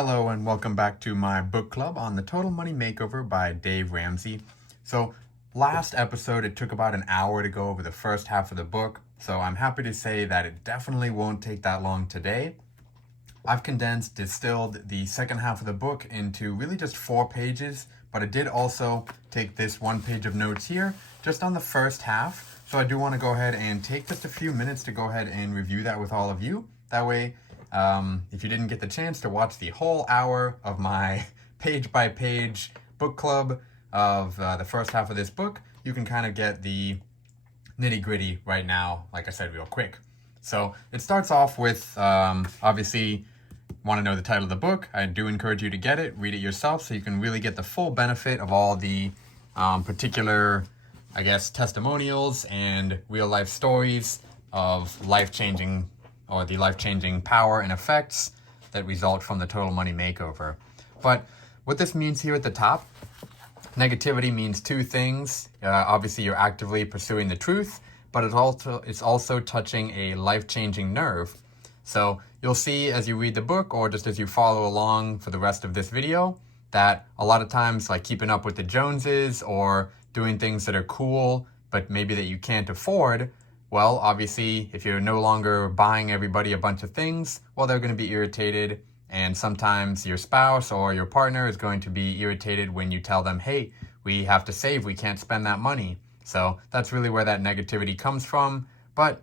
Hello and welcome back to my book club on the Total Money Makeover by Dave Ramsey. So last episode, it took about an hour to go over the first half of the book. So I'm happy to say that it definitely won't take that long today. I've distilled the second half of the book into really just 4 pages, but I did also take this 1 page of notes here just on the first half. So I do want to go ahead and take just a few minutes to go ahead and review that with all of you. That way, if you didn't get the chance to watch the whole hour of my page-by-page book club of the first half of this book, you can kind of get the nitty-gritty right now, like I said, real quick. So it starts off with, obviously, want to know the title of the book. I do encourage you to get it, read it yourself, so you can really get the full benefit of all the particular, testimonials and real-life stories of life-changing power and effects that result from the Total Money Makeover. But what this means here at the top, negativity means 2 things. Obviously, you're actively pursuing the truth, but it's also touching a life-changing nerve. So you'll see as you read the book, or just as you follow along for the rest of this video, that a lot of times, like keeping up with the Joneses or doing things that are cool, but maybe that you can't afford, well, obviously, if you're no longer buying everybody a bunch of things, well, they're going to be irritated. And sometimes your spouse or your partner is going to be irritated when you tell them, hey, we have to save, we can't spend that money. So that's really where that negativity comes from. But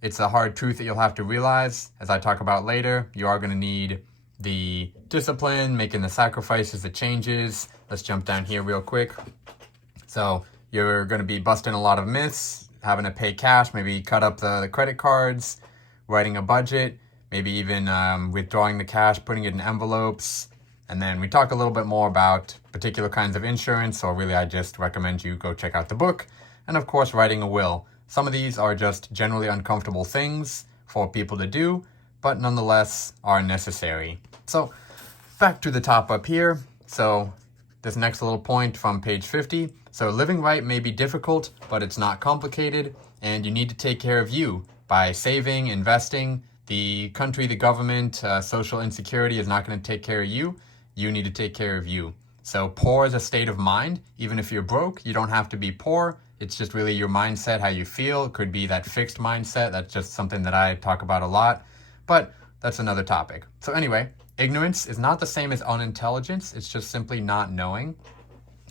it's a hard truth that you'll have to realize. As I talk about later, you are going to need the discipline, making the sacrifices, the changes. Let's jump down here real quick. So you're going to be busting a lot of myths, having to pay cash, maybe cut up the credit cards, writing a budget, maybe even withdrawing the cash, putting it in envelopes. And then we talk a little bit more about particular kinds of insurance, or really I just recommend you go check out the book. And of course, writing a will. Some of these are just generally uncomfortable things for people to do, but nonetheless are necessary. So back to the top up here. So this next little point from page 50. So living right may be difficult, but it's not complicated, and you need to take care of you by saving, investing. The country, the government, social insecurity is not going to take care of you. You need to take care of you. So poor is a state of mind. Even if you're broke, you don't have to be poor. It's just really your mindset, how you feel. It could be that fixed mindset. That's just something that I talk about a lot, but that's another topic. So anyway, ignorance is not the same as unintelligence. It's just simply not knowing.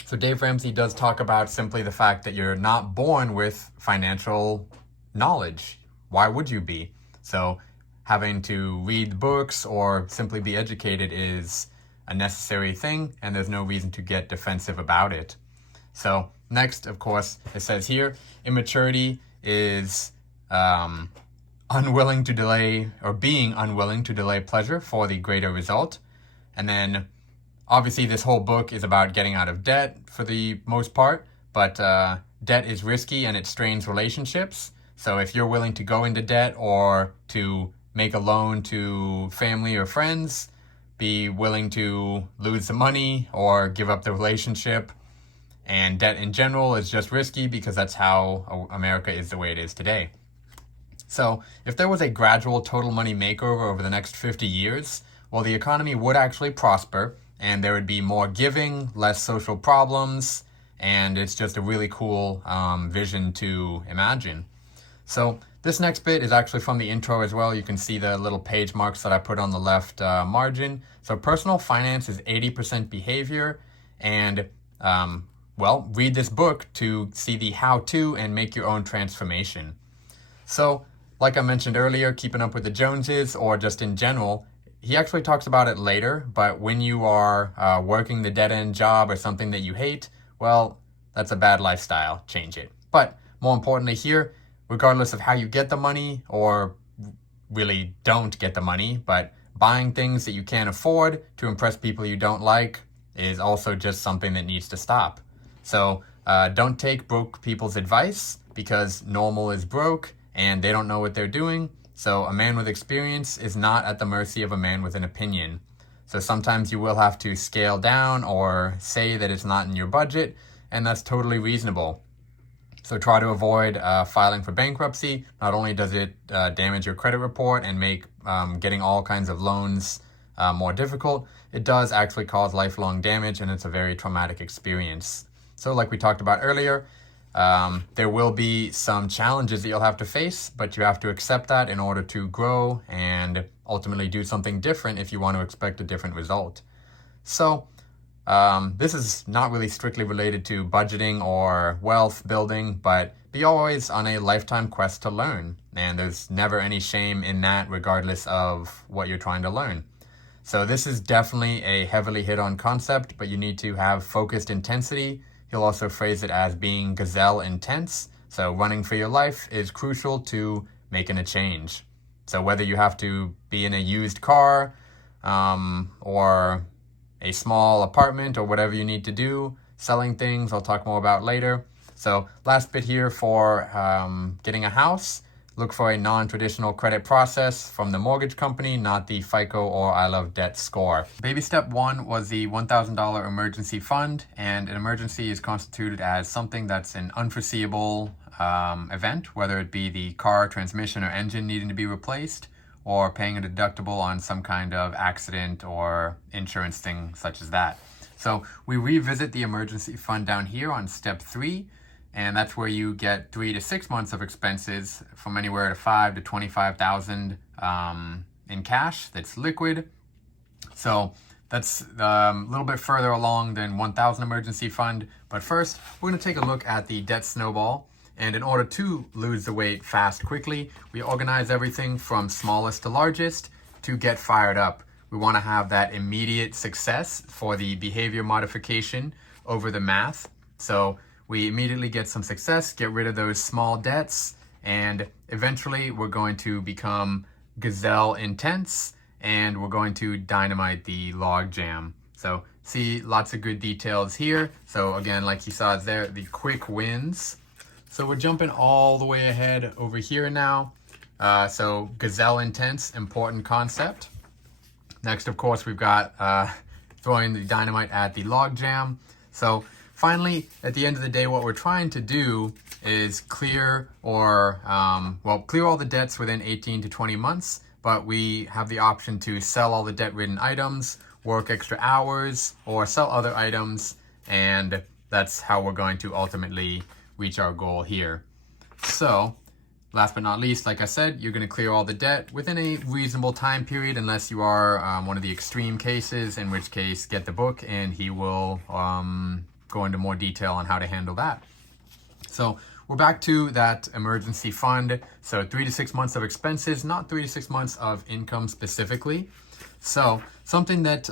So Dave Ramsey does talk about simply the fact that you're not born with financial knowledge. Why would you be? So having to read books or simply be educated is a necessary thing, and there's no reason to get defensive about it. So next, of course, it says here, immaturity is unwilling to delay, or being unwilling to delay pleasure for the greater result. And then obviously this whole book is about getting out of debt for the most part, but debt is risky and it strains relationships. So if you're willing to go into debt or to make a loan to family or friends, be willing to lose the money or give up the relationship. And debt in general is just risky because that's how America is the way it is today. So if there was a gradual total money makeover over the next 50 years, well, the economy would actually prosper and there would be more giving, less social problems, and it's just a really cool vision to imagine. So this next bit is actually from the intro as well. You can see the little page marks that I put on the left margin. So personal finance is 80% behavior, and read this book to see the how-to and make your own transformation. So, like I mentioned earlier, keeping up with the Joneses, or just in general, he actually talks about it later, but when you are working the dead-end job or something that you hate, well, that's a bad lifestyle. Change it. But more importantly here, regardless of how you get the money, or really don't get the money, but buying things that you can't afford to impress people you don't like is also just something that needs to stop. So don't take broke people's advice, because normal is broke and they don't know what they're doing. So a man with experience is not at the mercy of a man with an opinion. So sometimes you will have to scale down or say that it's not in your budget, and that's totally reasonable. So try to avoid filing for bankruptcy. Not only does it damage your credit report and make getting all kinds of loans more difficult, it does actually cause lifelong damage, and it's a very traumatic experience. So like we talked about earlier, there will be some challenges that you'll have to face, but you have to accept that in order to grow and ultimately do something different if you want to expect a different result. So this is not really strictly related to budgeting or wealth building, but be always on a lifetime quest to learn. And there's never any shame in that, regardless of what you're trying to learn. So this is definitely a heavily hit on concept, but you need to have focused intensity. He'll also phrase it as being gazelle intense. So running for your life is crucial to making a change. So whether you have to be in a used car or a small apartment or whatever you need to do, selling things I'll talk more about later. So last bit here for getting a house, look for a non-traditional credit process from the mortgage company, not the FICO or I Love Debt score. Baby step 1 was the $1,000 emergency fund, and an emergency is constituted as something that's an unforeseeable event, whether it be the car, transmission, or engine needing to be replaced, or paying a deductible on some kind of accident or insurance thing such as that. So we revisit the emergency fund down here on step 3, and that's where you get 3 to 6 months of expenses from anywhere to $5,000 to $25,000 in cash that's liquid. So that's a little bit further along than 1,000 emergency fund. But first, we're going to take a look at the debt snowball. And in order to lose the weight fast, quickly, we organize everything from smallest to largest to get fired up. We want to have that immediate success for the behavior modification over the math. So we immediately get some success, get rid of those small debts, and eventually we're going to become gazelle intense, and we're going to dynamite the log jam. So see lots of good details here. So again, like you saw there, the quick wins. So we're jumping all the way ahead over here now. So gazelle intense, important concept. Next, of course, we've got throwing the dynamite at the log jam. So finally, at the end of the day, what we're trying to do is clear all the debts within 18 to 20 months, but we have the option to sell all the debt-ridden items, work extra hours, or sell other items, and that's how we're going to ultimately reach our goal here. So, last but not least, like I said, you're going to clear all the debt within a reasonable time period, unless you are one of the extreme cases, in which case get the book and he will go into more detail on how to handle that. So we're back to that emergency fund. So 3 to 6 months of expenses, not 3 to 6 months of income specifically. So something that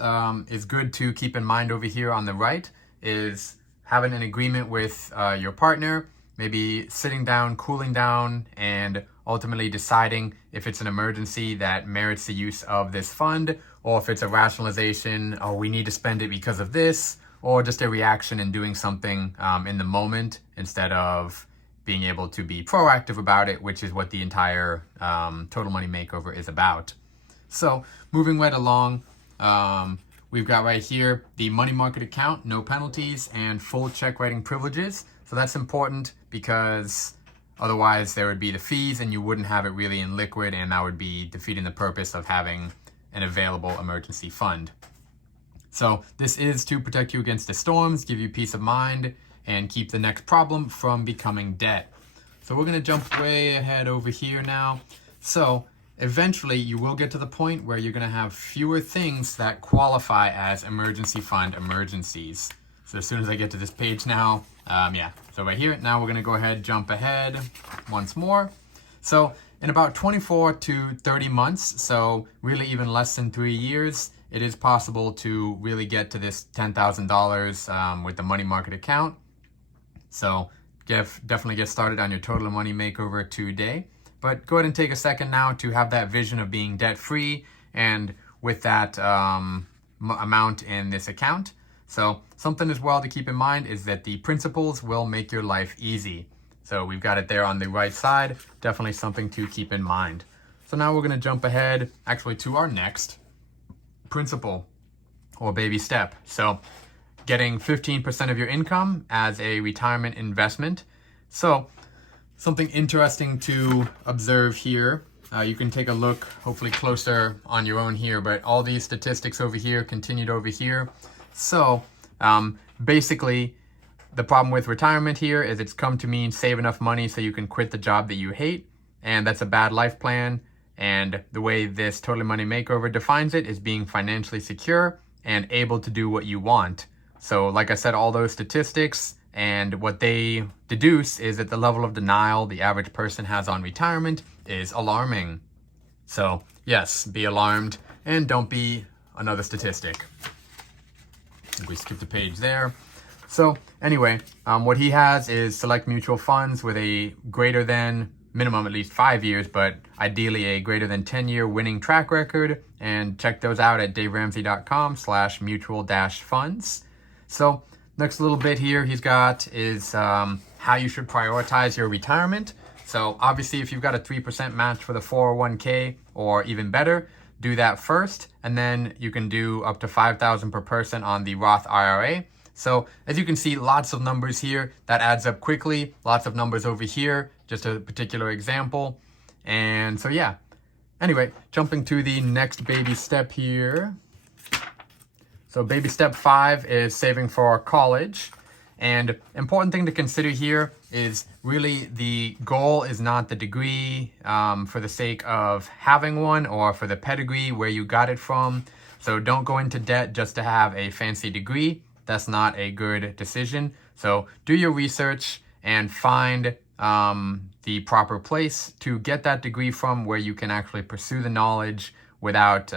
is good to keep in mind over here on the right is having an agreement with your partner, maybe sitting down, cooling down, and ultimately deciding if it's an emergency that merits the use of this fund, or if it's a rationalization, oh, we need to spend it because of this, or just a reaction and doing something in the moment instead of being able to be proactive about it, which is what the entire Total Money Makeover is about. So moving right along, we've got right here the money market account, no penalties, and full check writing privileges. So that's important because otherwise there would be the fees and you wouldn't have it really in liquid, and that would be defeating the purpose of having an available emergency fund. So this is to protect you against the storms, give you peace of mind, and keep the next problem from becoming debt. So we're going to jump way ahead over here now. So eventually you will get to the point where you're going to have fewer things that qualify as emergency fund emergencies. So as soon as I get to this page now, so right here, now we're going to go ahead, jump ahead once more. So in about 24 to 30 months, so really even less than 3 years, it is possible to really get to this $10,000 with the money market account. So definitely get started on your Total Money Makeover today. But go ahead and take a second now to have that vision of being debt-free, and with that amount in this account. So something as well to keep in mind is that the principles will make your life easy. So we've got it there on the right side. Definitely something to keep in mind. So now we're going to jump ahead actually to our next principle or baby step. So getting 15% of your income as a retirement investment. So something interesting to observe here You can take a look, hopefully closer on your own here, but all these statistics over here continued over here. So basically, the problem with retirement here is it's come to mean save enough money so you can quit the job that you hate, and that's a bad life plan. And the way this Totally Money Makeover defines it is being financially secure and able to do what you want. So like I said, all those statistics and what they deduce is that the level of denial the average person has on retirement is alarming. So yes, be alarmed and don't be another statistic. We skip the page there. So anyway, what he has is select mutual funds with a greater than, minimum at least 5 years, but ideally a greater than 10-year winning track record, and check those out at daveramsey.com/mutual-funds. So next little bit here he's got is how you should prioritize your retirement. So obviously if you've got a 3% match for the 401k or even better, do that first, and then you can do up to $5,000 per person on the Roth IRA. So as you can see, lots of numbers here. That adds up quickly. Lots of numbers over here, just a particular example. And so yeah. Anyway, jumping to the next baby step here. So baby step 5 is saving for college. And important thing to consider here is really the goal is not the degree for the sake of having one or for the pedigree where you got it from. So don't go into debt just to have a fancy degree. That's not a good decision. So do your research and find the proper place to get that degree from where you can actually pursue the knowledge without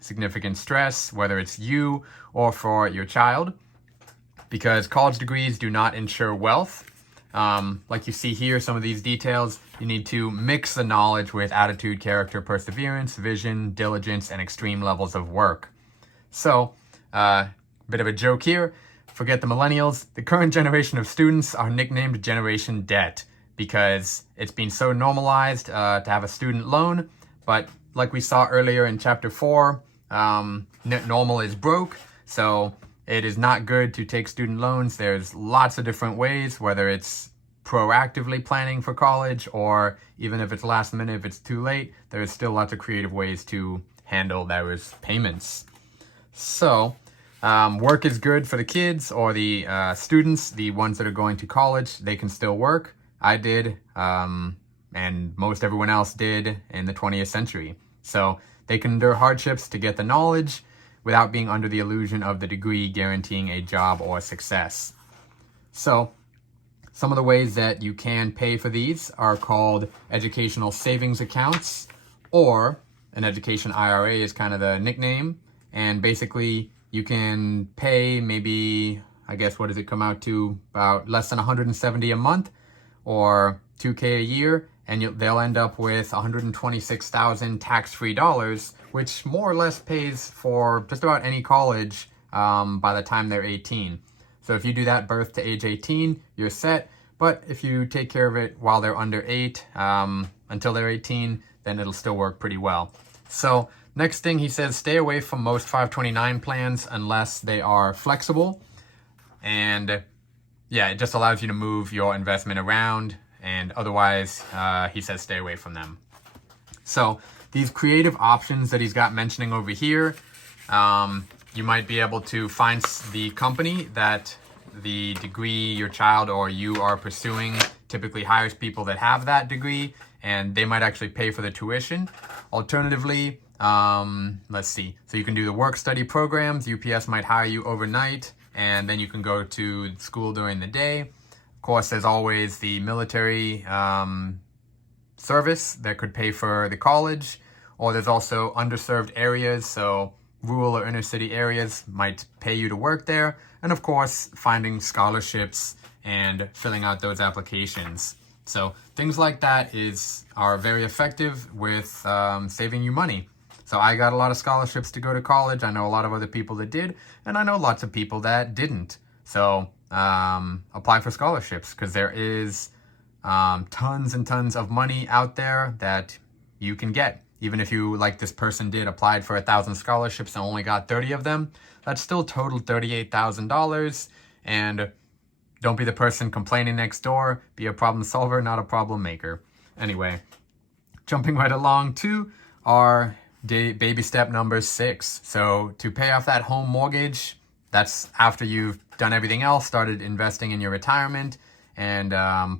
significant stress, whether it's you or for your child. Because college degrees do not ensure wealth. Like you see here, some of these details, you need to mix the knowledge with attitude, character, perseverance, vision, diligence, and extreme levels of work. So, bit of a joke here. Forget the millennials. The current generation of students are nicknamed Generation Debt because it's been so normalized to have a student loan. But like we saw earlier in chapter 4, normal is broke. So it is not good to take student loans. There's lots of different ways, whether it's proactively planning for college or even if it's last minute, if it's too late, there's still lots of creative ways to handle those payments. So work is good for the kids or the students, the ones that are going to college. They can still work. I did, and most everyone else did in the 20th century. So they can endure hardships to get the knowledge without being under the illusion of the degree guaranteeing a job or success. So some of the ways that you can pay for these are called educational savings accounts, or an education IRA is kind of the nickname. And basically you can pay maybe, I guess, what does it come out to? About less than $170 a month or $2,000 a year, and they'll end up with $126,000 tax-free dollars, which more or less pays for just about any college by the time they're 18. So if you do that birth to age 18, you're set. But if you take care of it while they're under 8 until they're 18, then it'll still work pretty well. So next thing he says, stay away from most 529 plans unless they are flexible. And yeah, it just allows you to move your investment around, and otherwise he says stay away from them. So these creative options that he's got mentioning over here, you might be able to find the company that the degree your child or you are pursuing typically hires people that have that degree, and they might actually pay for the tuition. Alternatively, let's see, so you can do the work-study programs. UPS might hire you overnight, and then you can go to school during the day. Of course, there's always the military service that could pay for the college, or there's also underserved areas, so rural or inner city areas might pay you to work there. And of course, finding scholarships and filling out those applications. So things like that are very effective with saving you money. So I got a lot of scholarships to go to college. I know a lot of other people that did, and I know lots of people that didn't. So apply for scholarships, because there is tons and tons of money out there that you can get. Even if you, like this person did, applied for 1,000 scholarships and only got 30 of them, that's still total $38,000. And don't be the person complaining next door. Be a problem solver, not a problem maker. Anyway, jumping right along to our baby step number 6. So to pay off that home mortgage, that's after you've done everything else, started investing in your retirement and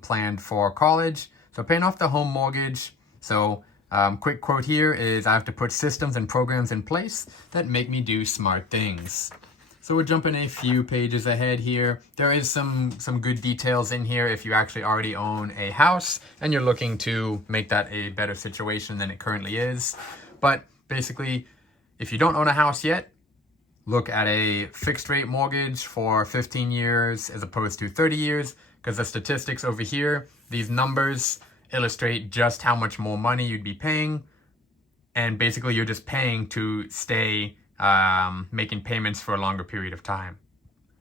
planned for college. So paying off the home mortgage. So quick quote here is, I have to put systems and programs in place that make me do smart things. So we're jumping a few pages ahead here. There is some good details in here if you actually already own a house and you're looking to make that a better situation than it currently is. But basically, if you don't own a house yet, look at a fixed rate mortgage for 15 years as opposed to 30 years, because the statistics over here, these numbers illustrate just how much more money you'd be paying. And basically you're just paying to stay making payments for a longer period of time.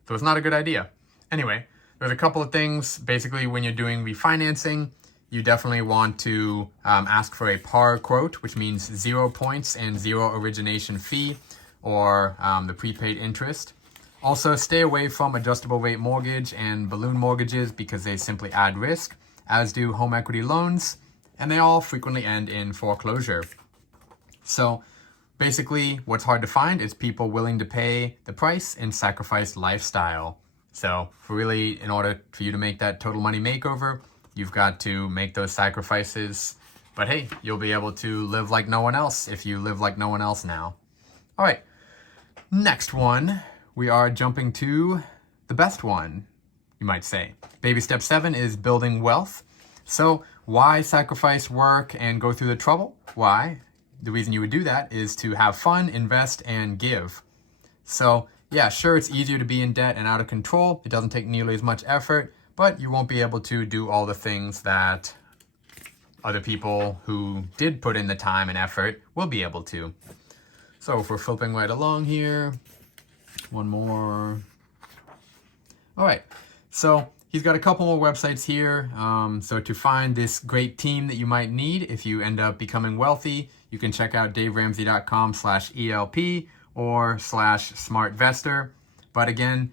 So it's not a good idea. Anyway, there's a couple of things. Basically, when you're doing refinancing, you definitely want to ask for a par quote, which means 0 points and 0 origination fee, or the prepaid interest. Also, stay away from adjustable rate mortgage and balloon mortgages because they simply add risk, as do home equity loans, and they all frequently end in foreclosure. So basically, what's hard to find is people willing to pay the price and sacrifice lifestyle. So in order for you to make that total money makeover, you've got to make those sacrifices. But hey, you'll be able to live like no one else if you live like no one else now. All right, next one, we are jumping to the best one, you might say. Baby step 7 is building wealth. So why sacrifice work and go through the trouble? Why? The reason you would do that is to have fun, invest, and give. So yeah, sure, it's easier to be in debt and out of control. It doesn't take nearly as much effort, but you won't be able to do all the things that other people who did put in the time and effort will be able to. So if we're flipping right along here, one more. All right, so he's got a couple more websites here. So to find this great team that you might need if you end up becoming wealthy, you can check out daveramsey.com/ELP or /smartvestor. But again,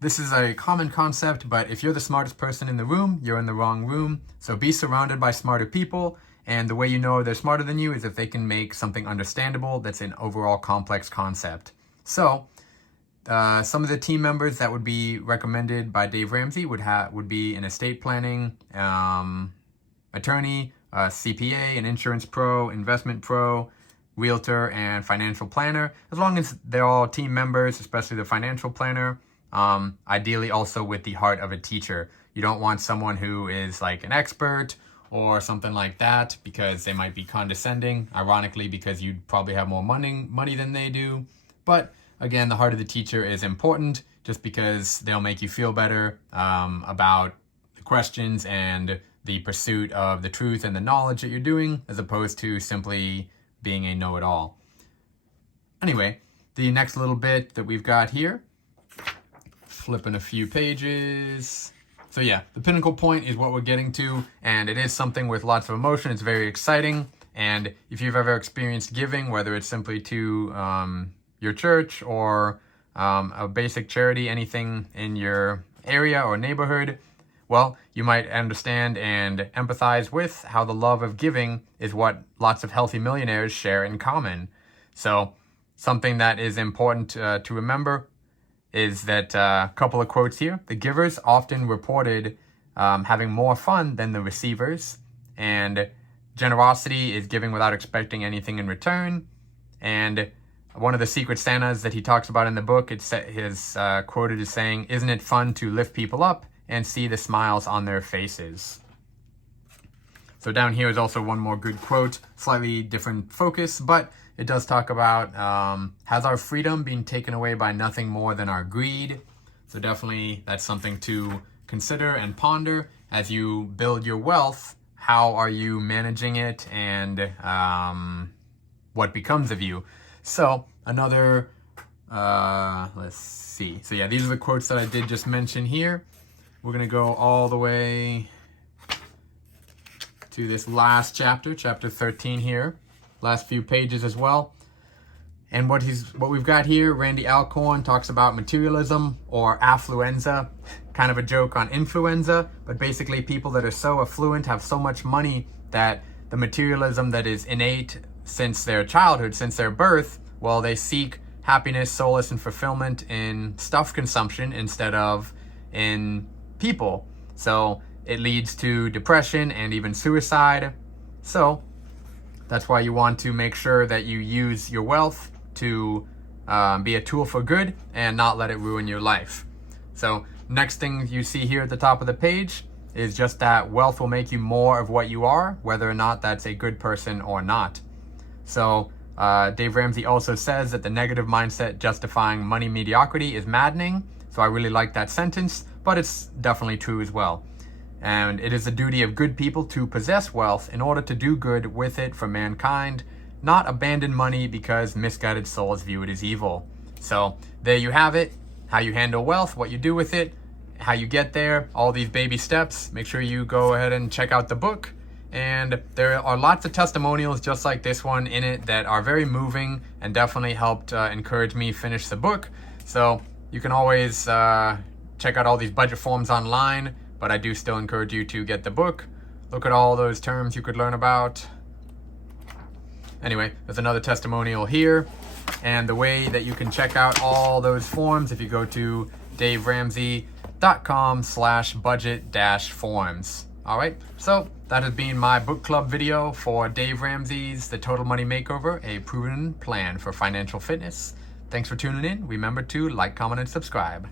this is a common concept, but if you're the smartest person in the room, you're in the wrong room. So be surrounded by smarter people. And the way you know they're smarter than you is if they can make something understandable that's an overall complex concept. So some of the team members that would be recommended by Dave Ramsey would be an estate planning attorney, CPA, an insurance pro, investment pro, realtor, and financial planner. As long as they're all team members, especially the financial planner, ideally also with the heart of a teacher. You don't want someone who is like an expert or something like that, because they might be condescending, ironically, because you'd probably have more money than they do. But again, the heart of the teacher is important just because they'll make you feel better about the questions and the pursuit of the truth and the knowledge that you're doing, as opposed to simply being a know-it-all. Anyway, the next little bit that we've got here, flipping a few pages. So yeah, the pinnacle point is what we're getting to, and it is something with lots of emotion. It's very exciting, and if you've ever experienced giving, whether it's simply to your church or a basic charity, anything in your area or neighborhood, well, you might understand and empathize with how the love of giving is what lots of healthy millionaires share in common. So something that is important to remember is that a couple of quotes here. The givers often reported having more fun than the receivers, and generosity is giving without expecting anything in return. And one of the secret Santas that he talks about in the book, his quoted as saying, "Isn't it fun to lift people up and see the smiles on their faces?" So down here is also one more good quote, slightly different focus, but it does talk about, has our freedom been taken away by nothing more than our greed? So definitely that's something to consider and ponder as you build your wealth. How are you managing it, and what becomes of you? So another, let's see. So yeah, these are the quotes that I did just mention here. We're going to go all the way to this last chapter, chapter 13 here. Last few pages as well. And what we've got here, Randy Alcorn talks about materialism or affluenza, kind of a joke on influenza, but basically people that are so affluent, have so much money that the materialism that is innate since their childhood, since their birth, well, they seek happiness, solace, and fulfillment in stuff consumption instead of in people. So it leads to depression and even suicide. So that's why you want to make sure that you use your wealth to be a tool for good and not let it ruin your life. So next thing you see here at the top of the page is just that wealth will make you more of what you are, whether or not that's a good person or not. So Dave Ramsey also says that the negative mindset justifying money mediocrity is maddening. So I really like that sentence, but it's definitely true as well. And it is the duty of good people to possess wealth in order to do good with it for mankind, not abandon money because misguided souls view it as evil. So there you have it, how you handle wealth, what you do with it, how you get there, all these baby steps. Make sure you go ahead and check out the book. And there are lots of testimonials just like this one in it that are very moving and definitely helped encourage me finish the book. So you can always check out all these budget forms online, but I do still encourage you to get the book. Look at all those terms you could learn about. Anyway, there's another testimonial here. And the way that you can check out all those forms, if you go to daveramsey.com/budget-forms. All right, so that has been my book club video for Dave Ramsey's The Total Money Makeover, a proven plan for financial fitness. Thanks for tuning in. Remember to like, comment, and subscribe.